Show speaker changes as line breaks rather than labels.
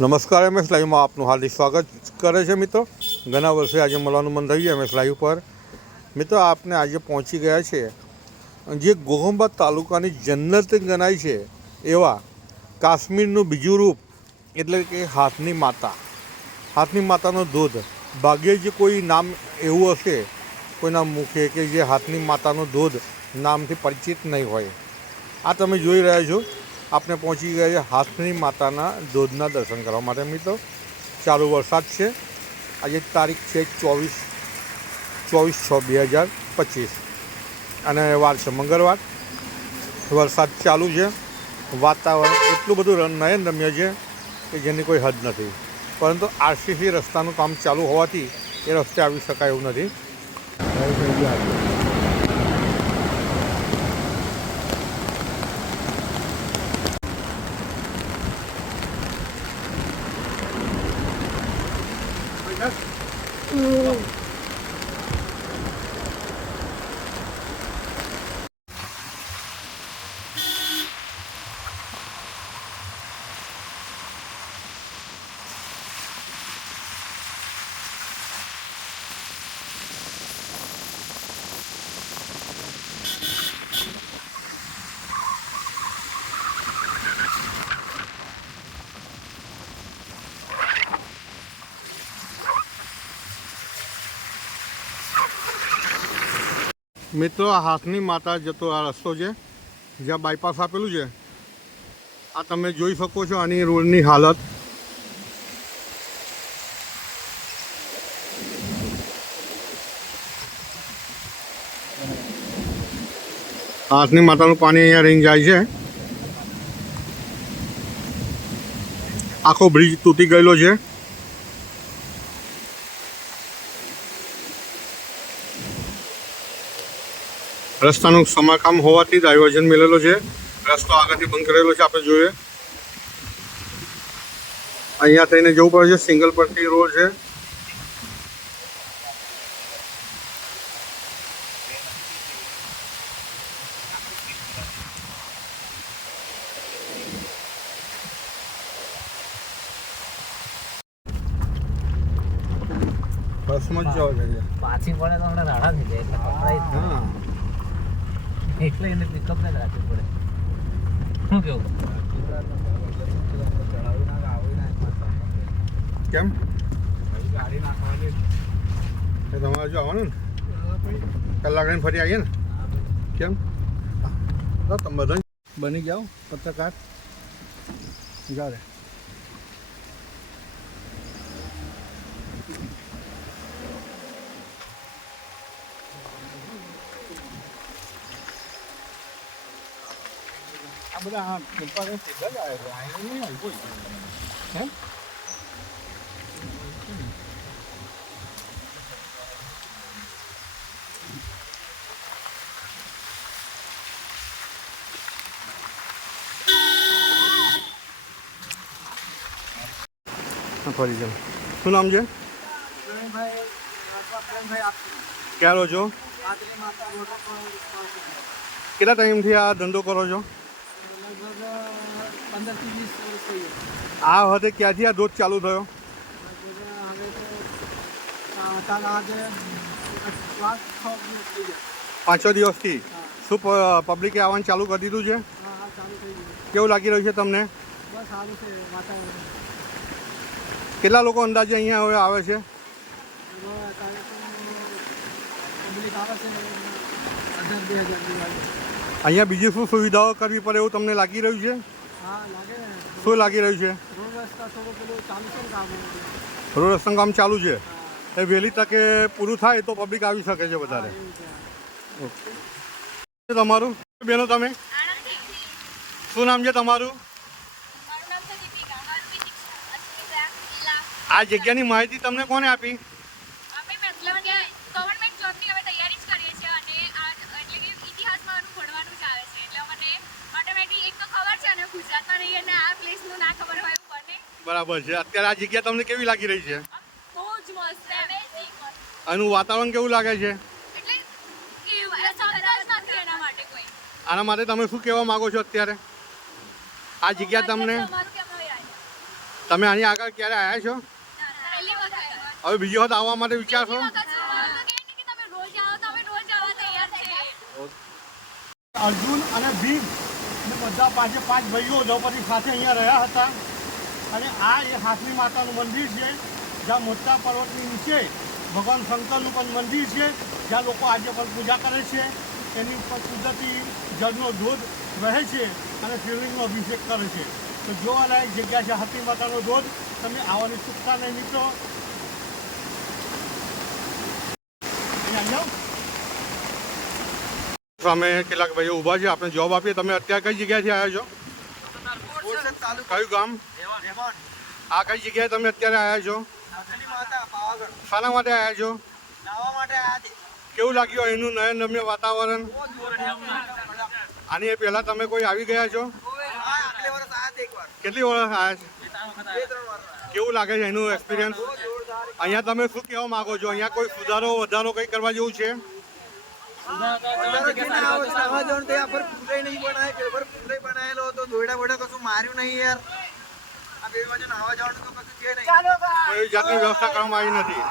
નમસ્કાર, એમએસ લાઈવમાં આપનું હાર્દિક સ્વાગત કરે છે મિત્રો. ઘણા વર્ષે આજે મળવાનું મન થયું એમએસ લાઈવ પર મિત્રો, આપને આજે પહોંચી ગયા છે. જે ગોહંબા તાલુકાની જન્નત ગણાય છે એવા કાશ્મીરનું બીજું રૂપ, એટલે કે હાથની માતા. હાથની માતાનો ધોધ. ભાગ્યે જે કોઈ નામ એવું હશે કોઈના મુખે કે જે હાથની માતાનો ધોધ નામથી પરિચિત નહીં હોય. આ તમે જોઈ રહ્યા છો. આપણે પહોંચી ગયા છે હાથની માતાના ધોધના દર્શન કરવા માટે મિત્રો. ચાલુ વરસાદ છે. આજે તારીખ છે ચોવીસ ચોવીસ છ બે હજાર પચીસ. અને વાર છે મંગળવાર. વરસાદ ચાલુ છે. વાતાવરણ એટલું બધું નયન રમ્ય છે કે જેની કોઈ હદ નથી. પરંતુ આરસીસી રસ્તાનું કામ ચાલુ હોવાથી એ રસ્તે આવી શકાય એવું નથી. ります。મિત્રો, આ હાથની માતા જતો આ રસ્તો છે. જ્યાં બાયપાસ આપેલું છે. આ તમે જોઈ શકો છો આની રોડની હાલત. હાથની માતાનું પાણી અહીંયા રહીને જાય છે. આખો બ્રિજ તૂટી ગયેલો છે. રસ્તાનું સમારકામ હોવાથી ડાયવર્ઝન મળેલો છે. રસ્તો આગળથી બંધ કરેલો છે આપણે જોઈએ. અહીંયા થઈને જવું પડે છે સિંગલ પટ્ટી રોડ છે. બસમાં જ જવા જોઈએ.
પાછી પડે તો હમણાં રાડા થઈ જાય એટલે. એટલે એને પિકઅપ ને જ રાખવું પડે. શું કેવું?
કેમ? ગાડી એ તમારે જો આવવાનું ને? કલાક રહીને ફરી આવીએ ને? કેમ? હા તમે બધા બની જાઓ પત્રકાર. જાઓ આ બધા હા પપ્પા સીધા જ આવે છે અહીંયા નહીં આવી કોઈ હે ફરી જાઓ શું નામ છે ક્યાં રહો છો કેટલા ટાઈમથી આ ધંધો કરો છો આ વખતે ક્યાંથી આ ધોધ ચાલુ થયો? પાંચ છ દિવસથી? શું પબ્લિકે આવવાનું ચાલુ કરી દીધું છે? કેવું લાગી રહ્યું છે તમને? કેટલા લોકો અંદાજે અહીંયા હવે આવે છે. અહીંયા બીજી શું સુવિધાઓ કરવી પડે એવું તમને લાગી રહ્યું છે? શું લાગી રહ્યું છે? રોડ રસ્તાનું કામ ચાલુ છે? એ વહેલી તકે પૂરું થાય તો પબ્લિક આવી શકે છે વધારે. તમારું? બેનો તમે? શું નામ છે તમારું?
મારું નામ છે દીપિકા. મારું બી દીક્ષા
આ જગ્યાની માહિતી તમને કોને આપી
અમે મતલબ કે ગવર્મેન્ટ જોબની અમે તૈયારી જ કરીએ છીએ અને આ એટલે કે ઇતિહાસમાં આનું ભણવાનું જ આવે છે એટલે અમને ઓટોમેટિક એક તો ગુજરાતમાં રહીએ અને આ પ્લેસનું ના ખબર હોય એવું બને.
બરાબર છે. અત્યારે આ જગ્યા તમને કેવી લાગી રહી છે?
બહુ જ મસ્ત
આનું વાતાવરણ કેવું લાગે છે? આના માટે તમે શું કહેવા માંગો છો અત્યારે? આ જગ્યા તમને? તમે આની આગળ ક્યારે આવ્યા છો? હવે બીજી વખત આવવા માટે વિચારશો
ને
અર્જુન અને ભીમ ને બધા પાંચે પાંચ ભાઈઓ દ્રૌપદી સાથે અહીંયા રહ્યા હતા. અને આ એ હાથની માતાનું મંદિર છે, જ્યાં મોટા પર્વતની નીચે ભગવાન શંકરનું પણ મંદિર છે, જ્યાં લોકો આજે પણ પૂજા કરે છે. એની ઉપર કુદરતી જળનો ધોધ વહે છે અને શિવલિંગનો અભિષેક કરે છે. તો જોવાલાયક જગ્યા છે હાથી માતાનો ધોધ. તમે આવવાની ચૂકતા નહીં મિત્રો અહીંયા જાઓ
સામે કેટલાક ભાઈઓ ઊભા છે આપણે જવાબ આપીએ. તમે અત્યારે કઈ જગ્યાએથી આવ્યા છો? કયું ગામ? આ કઈ જગ્યાએ તમે અત્યારે આવ્યા છો? શાના માટે આવ્યા છો? કેવું લાગ્યું અહીંનું નયન રમ્ય વાતાવરણ? આની પહેલા તમે કોઈ આવી ગયા છો? કેટલી વર્ષ આવ્યા છે? કેવું લાગે છે એનું એક્સપિરિયન્સ અહીંયા તમે શું કહેવા માંગો છો? અહીંયા કોઈ સુધારો, વધારો કંઈ કરવા જેવું છે?
બનાવેલો હતો દોયડા બોડા કશું માર્યું નહીં યાર આ બે બાજુ જવાનું તો કશું છે નહીં
કોઈ જાતની વ્યવસ્થા કરવામાં આવી નથી.